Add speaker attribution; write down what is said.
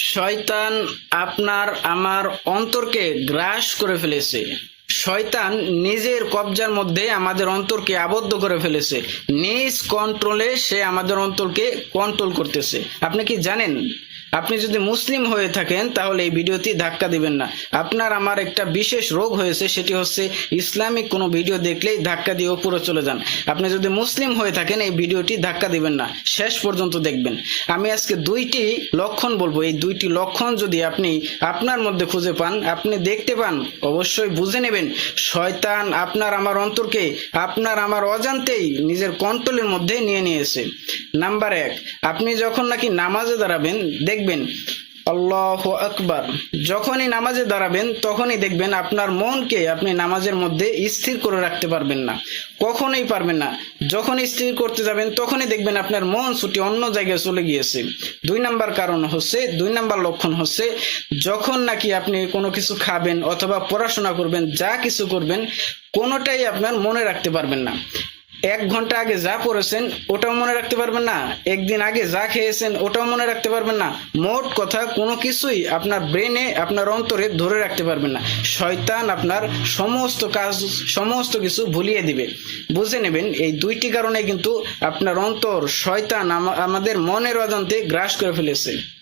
Speaker 1: শয়তান আপনার, আমার অন্তরকে গ্রাস করে ফেলেছে। শয়তান নিজের কবজার মধ্যে আমাদের অন্তরকে আবদ্ধ করে ফেলেছে। নিজ কন্ট্রোলে সে আমাদের অন্তরকে কন্ট্রোল করতেছে। আপনি কি জানেন? আপনি যদি মুসলিম হয়ে থাকেন, তাহলে এই ভিডিওটি ধাক্কা দিবেন না। আপনার আমার একটা বিশেষ রোগ হয়েছে, সেটি হচ্ছে ইসলামিক কোনো ভিডিও দেখলেই ধাক্কা দিয়ে উপরে চলে যান। আপনি যদি মুসলিম হয়ে থাকেন, এই ভিডিওটি ধাক্কা দিবেন না। শেষ পর্যন্ত দেখবেন। আমি আজকে দুইটি লক্ষণ বলব। এই দুইটি লক্ষণ যদি আপনি আপনার মধ্যে খুঁজে পান, আপনি দেখতে পান, অবশ্যই বুঝে নেবেন, শয়তান আপনার আমার অন্তরকে, আপনার আমার অজান্তেই নিজের কন্ট্রোলের মধ্যে নিয়ে নিয়েছে। নাম্বার এক, আপনি যখন নাকি নামাজে দাঁড়াবেন দেখবেন। আল্লাহ আকবার। যখনই নামাজে দাঁড়াবেন, তখনই দেখবেন আপনার মনকে আপনি নামাজের মধ্যে স্থির করে রাখতে পারবেন না। কখনোই পারবেন না। যখন স্থির করতে যাবেন, তখনই দেখবেন আপনার মন ছুটি অন্য জায়গায় চলে গিয়েছে। দুই নাম্বার কারণ হচ্ছে, দুই নাম্বার লক্ষণ হচ্ছে, যখন নাকি আপনি কোনো কিছু খাবেন অথবা পড়াশোনা করবেন, যা কিছু করবেন, কোনোটাই আপনার মনে রাখতে পারবেন না। এক ঘণ্টা আগে যা পড়েছেন, ওটাও মনে রাখতে পারবেন না। একদিন আগে যা খেয়েছেন, ওটাও মনে রাখতে পারবেন না। মোট কথা, কোনো কিছুই আপনার ব্রেনে, আপনার অন্তরে ধরে রাখতে পারবেন না। শয়তান আপনার সমস্ত কাজ, সমস্ত কিছু ভুলিয়ে দিবে। বুঝে নেবেন, এই দুইটি কারণে কিন্তু আপনার অন্তর শয়তান আমা- আমাদের মনের অজান্তে গ্রাস করে ফেলেছে।